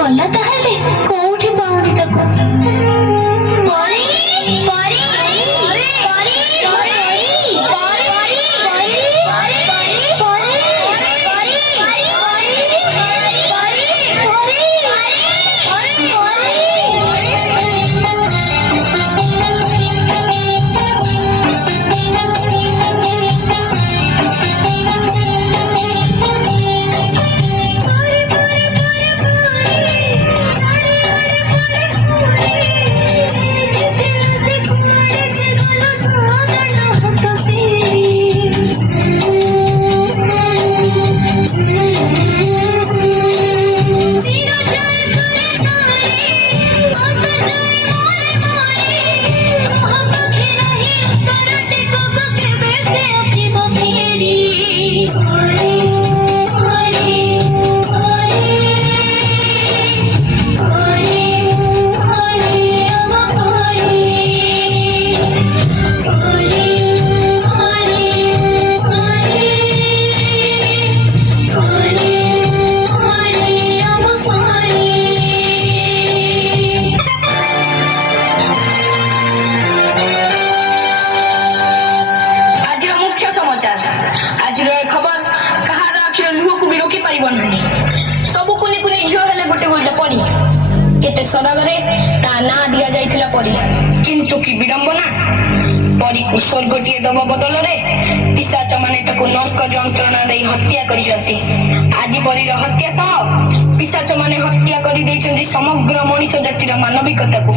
ଗଲା ତାହେଲେ କୋଉଠି ପାଉନି ତାକୁ। ପରି ପରି ପରି ପରି सदागरे ता ना दिया जाइथिला परी किंतु की विडंबना परी को स्वर्गटीय दब बदल रे पिशाच माने ताको नरक यंत्रणा दे हत्या करिसंती। आज परी रो हत्या सह पिशाच माने हत्या करि दैछंती समग्र मनुष्य जातिर मानविकता को।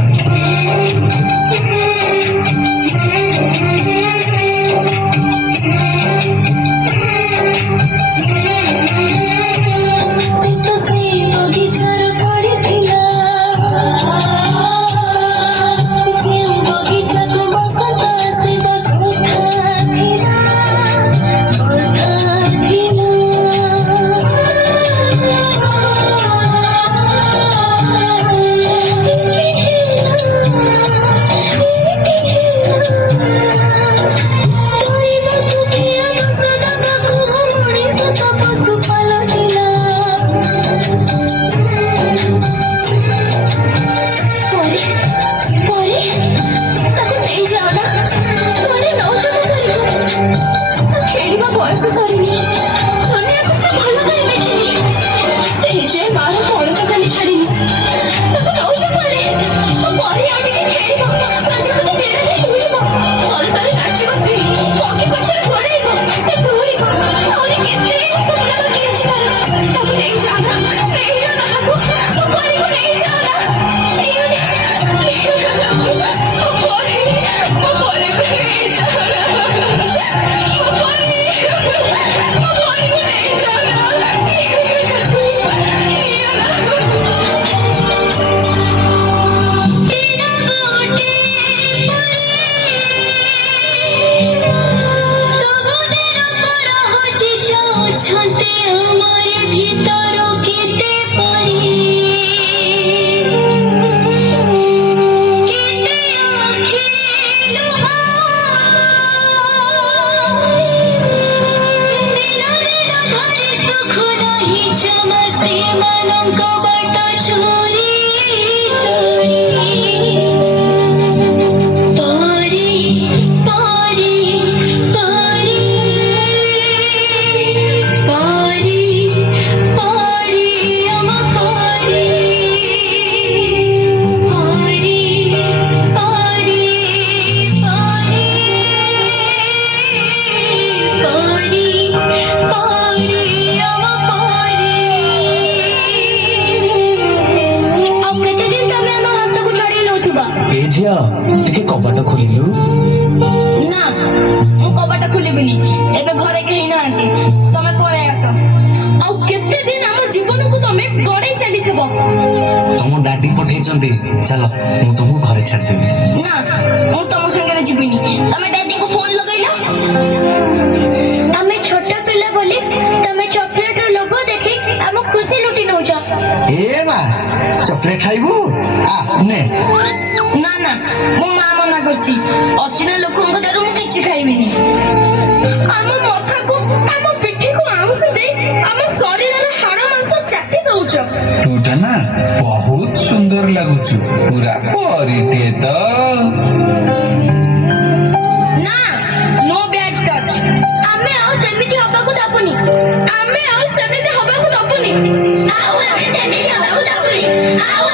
कबाट खोलिलु ना मु कबाट खोलिबिनी एबे घरे केही नांती तमे परे आसो आ केते दिन हम जीवन को तमे गरे चली थबो तुम डैडी पठेचंदी चलो मु तुमको घरे छाड़ देबी ना मु तुम संगे जीबिनी तमे डैडी को फोन लगाइला हमें छोटा पिला बोली तमे चॉकलेट रो लोगो देखि हम खुशी लुटी नउछ ए बा चॉकलेट खाइबू आ ने ना ना मो मां मना करछि अचिना लोकन को दारू मु किछि खाइबिनी हम माथा को हम पिठी को आउस दे हम शरीर रो हाड़ मांस चाटी दउछ ତୁ ନା ବହୁତ ସୁନ୍ଦର ଲାଗୁଛୁ ପୁରା ପରିଟିଏ ତ ନା ନୋ ବ୍ୟାଡ୍ ଟଚ୍। ଆମେ ଆଉ ସେମିତି ହବାକୁ ଦବୁନି। ଆମେ ଆଉ ସେମିତି ହବାକୁ ଦବୁନି। ଆଉ ଆମେ ସେମିତି ହବାକୁ ଦବୁନି। ଆଉ